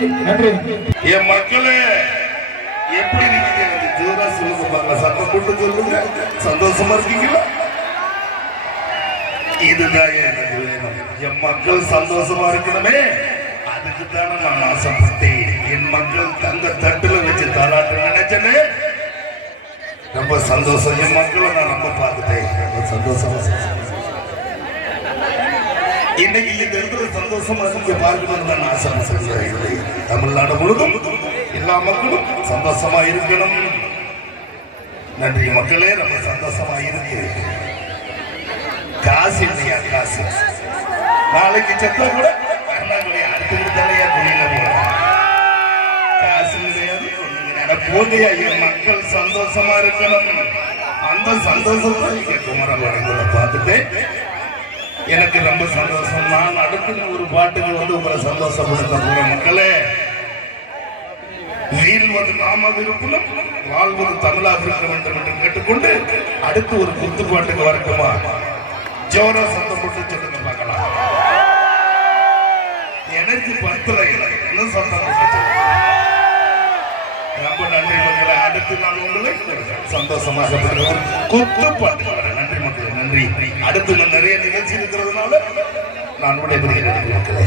நன்றி. என் மக்களே எப்படி இருக்கீங்க? ஜோரா சொல்லுங்க பாருங்க, சத்தம் போட்டு சொல்லுங்க. சந்தோஷமா இருக்கீங்களா? இதுதான் எனக்கு வேணும். என் மக்கள் சந்தோஷமா இருக்கணுமே, அதுக்கு தானே நான் ஆசைப்பட்டேன். என் மக்கள் தங்க தட்டுல வச்சு தாளாட்ட நினைச்சேன்னு ரொம்ப சந்தோஷம். என் மக்களை நான் ரொம்ப பார்த்துட்டேன், ரொம்ப சந்தோஷமா. இன்னைக்கு இந்த இருக்கிற சந்தோஷமா இங்க பார்க்கணும் தான் ஆசைப்படுறேன். தமிழ்நாடு முழுதும் எல்லா மக்களும் சந்தோஷமா இருக்கணும். நன்றி மக்களே, ரொம்ப சந்தோஷமா இருக்கு. காசு இல்லையா? காசு நாளைக்கு செத்தா கூட அடுத்த தலையா துணியில போற காசு கிடையாது. போதையா என் மக்கள் சந்தோஷமா இருக்கணும். அந்த சந்தோஷத்தை குமரவடங்களை பார்த்துட்டு எனக்கு ரொம்ப சந்தோஷம். நான் அடுத்த ஒரு பாட்டுக்கு உங்களை சந்தோஷப்படுத்த போற மக்களே. வீழ்வது நாம விருப்பம், வாழ்வது தமிழாக இருக்க வேண்டும் என்று கேட்டுக்கொண்டு அடுத்து ஒரு குத்து பாட்டுக்கு வரட்டுமா? ஜோரா சத்தம் போட்டு சொல்லுங்க பார்க்கலாம். எனர்ஜி பத்துல இன்னும் சத்தம் போட்டு சொல்லுங்க. ரொம்ப நன்றி மக்களை. அடுத்து நான் உங்களை சந்தோஷமாக குத்து பாட்டு வரேன். நன்றி மக்களே, நன்றி. அடுத்து நான் நிறைய நிகழ்ச்சி இருக்கிறதுனால நான் விடைபெறுகிறேன் மக்களே.